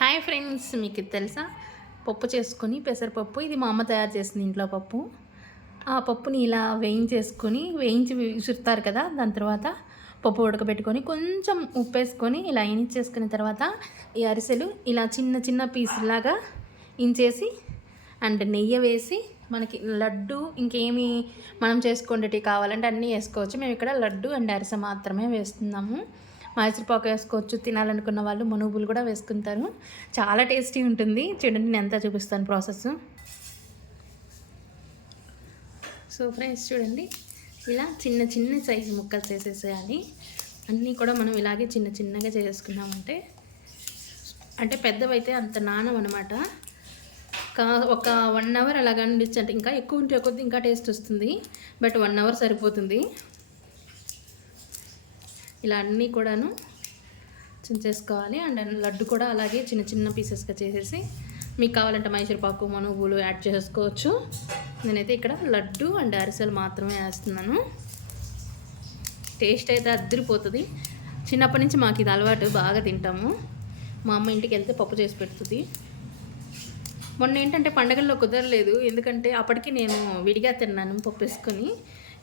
Hi friends, మీకు తెలుసా పప్పు చేసుకొని పెసరపప్పు ఇది మా అమ్మ తయారు చేసింది ఇంట్లో పప్పు. ఆ పప్పుని ఇలా వేయించి విసురుతారు కదా. దాని తర్వాత పప్పు ఉడకబెట్టుకొని కొంచెం ఉప్పు వేసుకొని ఇలా వేయించేసుకున్న తర్వాత ఈ అరిసెలు ఇలా చిన్న చిన్న పీసులాగా ఇంచేసి అండ్ నెయ్యి వేసి మనకి లడ్డు ఇంకేమి మనం చేసుకునేటివి కావాలంటే అన్నీ వేసుకోవచ్చు. మేము ఇక్కడ లడ్డు అండ్ అరిసె మాత్రమే వేస్తున్నాము. మైసూర్పాకు వేసుకోవచ్చు, తినాలనుకున్న వాళ్ళు మనుగులు కూడా వేసుకుంటారు. చాలా టేస్టీ ఉంటుంది. చూడండి, నేను ఎంత చూపిస్తాను ప్రాసెస్. సో ఫ్రెండ్స్ చూడండి, ఇలా చిన్న చిన్న సైజు ముక్కలు చేసేసేయాలి. అన్నీ కూడా మనం ఇలాగే చిన్న చిన్నగా చేసుకున్నామంటే, అంటే పెద్దవైతే అంత నానం అనమాట. ఒక 1 అవర్ అలాగ అనిపించి, అంటే ఇంకా ఎక్కువ ఉంటే కొద్ది ఇంకా టేస్ట్ వస్తుంది. బట్ 1 అవర్ సరిపోతుంది. ఇలా అన్నీ కూడాను చించేసుకోవాలి. అండ్ లడ్డు కూడా అలాగే చిన్న చిన్న పీసెస్గా చేసేసి మీకు కావాలంటే మైసూర్పాకు మనుగులు యాడ్ చేసుకోవచ్చు. నేనైతే ఇక్కడ లడ్డు అండ్ అరిసెలు మాత్రమే వేస్తున్నాను. టేస్ట్ అయితే అద్దరిపోతుంది. చిన్నప్పటి నుంచి మాకు ఇది అలవాటు, బాగా తింటాము. మా అమ్మ ఇంటికి వెళ్తే పప్పు చేసి పెడుతుంది. మొన్న ఏంటంటే పండగల్లో కుదరలేదు, ఎందుకంటే అప్పటికి నేను విడిగా తిన్నాను పప్పు వేసుకొని.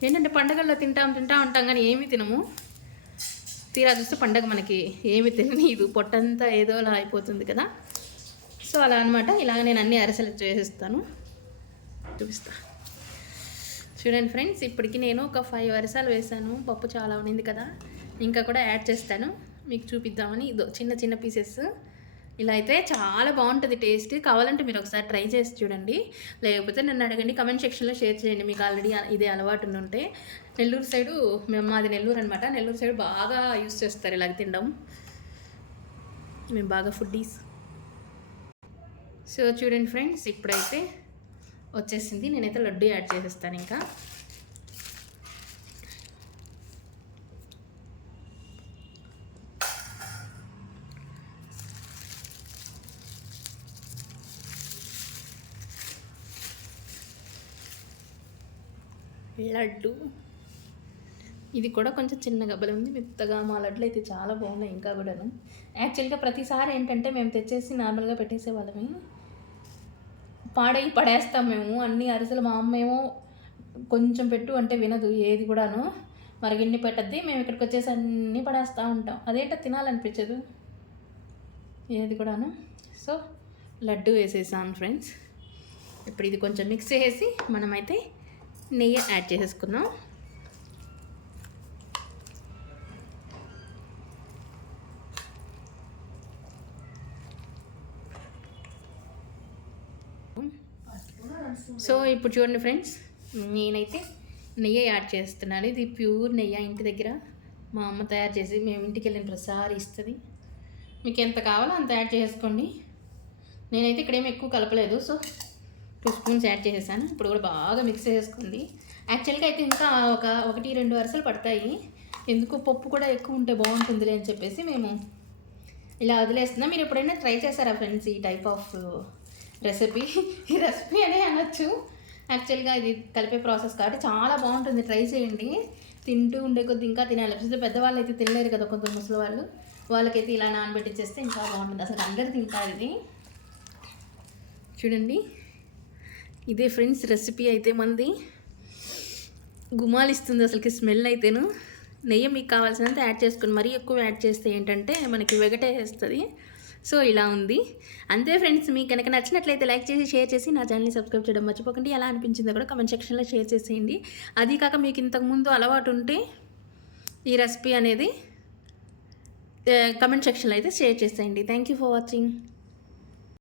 ఏంటంటే పండగల్లో తింటా ఉంటాం కానీ ఏమీ తినము. తీరా చూస్తే పండగ మనకి ఏమి తెలియదు, పొట్టంతా ఏదోలా అయిపోతుంది కదా. సో అలా అనమాట. ఇలాగ నేను అన్ని అరిసెలు చేసేస్తాను, చూపిస్తా. చూడండి ఫ్రెండ్స్, ఇప్పటికి నేను ఒక 5 అరిసెలు వేసాను. పప్పు చాలా ఉన్నింది కదా, ఇంకా కూడా యాడ్ చేస్తాను మీకు చూపిద్దామని. ఇదో చిన్న చిన్న పీసెస్. ఇలా అయితే చాలా బాగుంటుంది టేస్ట్. కావాలంటే మీరు ఒకసారి ట్రై చేసి చూడండి, లేకపోతే నన్ను అడగండి, కమెంట్ సెక్షన్లో షేర్ చేయండి. మీకు ఆల్రెడీ ఇదే అలవాటు ఉంటే. నెల్లూరు సైడు, మాది నెల్లూరు అనమాట. నెల్లూరు సైడ్ బాగా యూస్ చేస్తారు ఇలాగ తినడం. మేము బాగా ఫుడ్డీస్. సో చూడండి ఫ్రెండ్స్, ఇప్పుడైతే వచ్చేసింది. నేనైతే లడ్డు యాడ్ చేసేస్తాను. ఇంకా లడ్డు ఇది కూడా కొంచెం చిన్న గబ్బలు ఉంది, మెత్తగా. మా లడ్లు అయితే చాలా బాగున్నాయి ఇంకా కూడాను. యాక్చువల్గా ప్రతిసారి ఏంటంటే మేము తెచ్చేసి నార్మల్గా పెట్టేసే వాళ్ళమే, పడేస్తాం మేము అన్ని అరిసెలు. మా అమ్మ ఏమో కొంచెం పెట్టు అంటే వినదు ఏది కూడాను, మరిగిన్ని పెట్టద్ది. మేము ఇక్కడికి వచ్చేసి అన్నీ పడేస్తూ ఉంటాం. అదేంటో తినాలనిపించదు ఏది కూడాను. సో లడ్డు వేసేసాను ఫ్రెండ్స్. ఇప్పుడు ఇది కొంచెం మిక్స్ చేసి మనమైతే నెయ్యి యాడ్ చేసేసుకుందాం. సో ఇప్పుడు చూడండి ఫ్రెండ్స్, నేనైతే నెయ్యి యాడ్ చేస్తున్నాను. ఇది ప్యూర్ నెయ్యి, ఇంటి దగ్గర మా అమ్మ తయారు చేసి మేము ఇంటికి వెళ్ళిన ప్రతిసారి ఇస్తుంది. మీకు ఎంత కావాలో అంత యాడ్ చేసుకోండి. నేనైతే ఇక్కడేమి ఎక్కువ కలపలేదు, సో 2 స్పూన్స్ యాడ్ చేసేసాను. ఇప్పుడు కూడా బాగా మిక్స్ చేసుకుంది. యాక్చువల్గా అయితే ఇంకా 1-2 అరిసెలు పడతాయి. ఎందుకు పప్పు కూడా ఎక్కువ ఉంటే బాగుంటుందిలే అని చెప్పేసి మేము ఇలా వదిలేస్తున్నాం. మీరు ఎప్పుడైనా ట్రై చేశారా ఫ్రెండ్స్ ఈ టైప్ ఆఫ్ రెసిపీ? ఈ రెసిపీ అనే అనొచ్చు. యాక్చువల్గా ఇది కలిపే ప్రాసెస్ కాబట్టి చాలా బాగుంటుంది, ట్రై చేయండి. తింటూ ఉండే కొద్ది ఇంకా తినాలి. లేకపోతే పెద్దవాళ్ళు అయితే తినలేరు కదా, కొంత ముసలి వాళ్ళు. వాళ్ళకైతే ఇలా నానబెట్టిచ్చేస్తే ఇంకా బాగుంటుంది. అసలు అందరు తింటారు ఇది. చూడండి, ఇదే ఫ్రెండ్స్ రెసిపీ అయితే మంది గుమాలిస్తుంది అసలుకి స్మెల్ అయితేను. నెయ్యి మీకు కావాల్సినంత యాడ్ చేసుకుని, మరీ ఎక్కువ యాడ్ చేస్తే ఏంటంటే మనకి వెగటేస్తుంది. సో ఇలా ఉంది అంతే ఫ్రెండ్స్. మీకు కనుక నచ్చినట్లయితే లైక్ చేసి షేర్ చేసి నా ఛానల్ని సబ్స్క్రైబ్ చేయడం మర్చిపోకండి. ఎలా అనిపించిందో కూడా కమెంట్ సెక్షన్లో షేర్ చేసేయండి. అది కాక మీకు ఇంతకుముందు అలవాటు ఉంటే ఈ రెసిపీ అనేది కమెంట్ సెక్షన్లో అయితే షేర్ చేసేయండి. Thank you for watching.